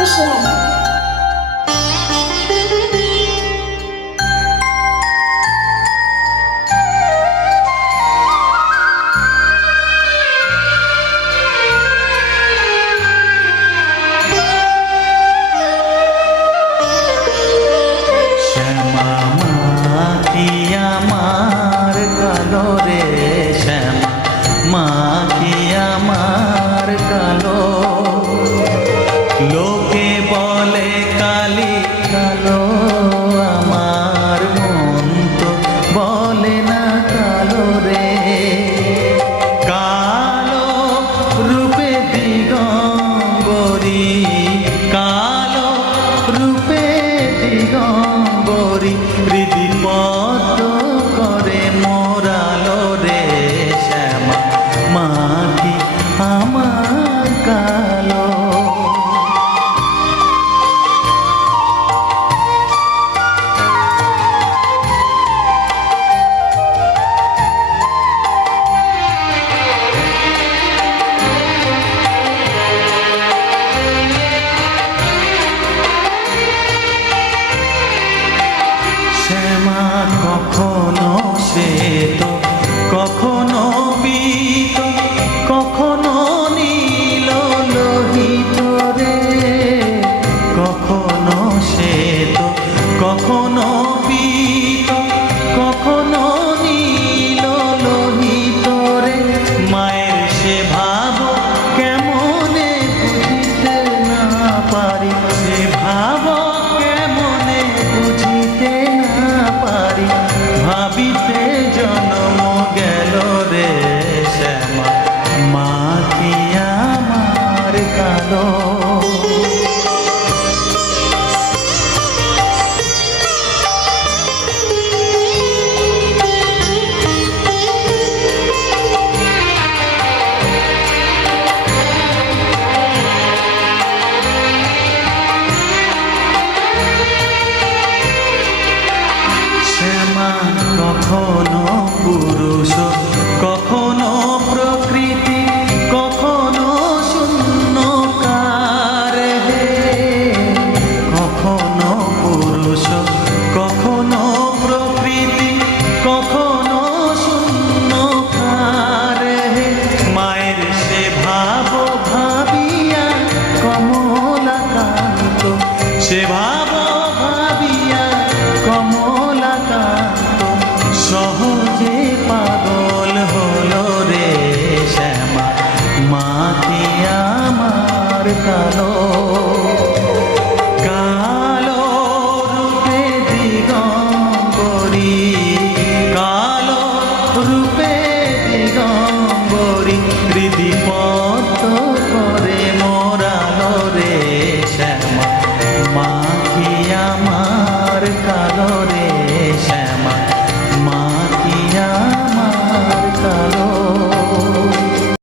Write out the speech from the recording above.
Official. শ্যামা মা কি আমার কালো রে, শ্যামা মা কি আমার কালো। লোকে বলে কালি কালো, আমার মন তো বলে না কালো রে। কালো রূপে দিগম্বরী, কালো রূপে দিগম্বরী, হৃদি পদ্ম করে মোরালো রে। শ্যামা মা কি আমার কালো। শ্যামা কখনো শ্বেত, কখনো পীত, কখনো নীল লোহিত রে। কখনো শ্বেত, কখনো পীত, কখনো নীল লোহিত রে। মায়ের সে ভাব কেমনে বুঝিতে না পারি, সে ভাব কেমনে বুঝিতে না পারি। ভাবিতে জন্ম গেল রে, শ্যামা মা কি আমার কালো। শ্যামা কখনো পুরুষ, কখনো প্রকৃতি, কখনো শূন্যকার হে। কখনো পুরুষ, কখনো প্রকৃতি, কখনো শূন্যকার হে। মায়ের সে ভাব ভাবিয়া কমলাকান্ত, সে ভাব ভাবিয়া কমলাকান্ত সহজে পাগল হলো রে। শ্যামা মা কি আমার কালো। কালো রূপে দিগম্বরী, কালো রূপে দিগম্বরী, হৃদি পদ্ম করে মোরালো রে। শ্যামা মা কি আমার কালো রে।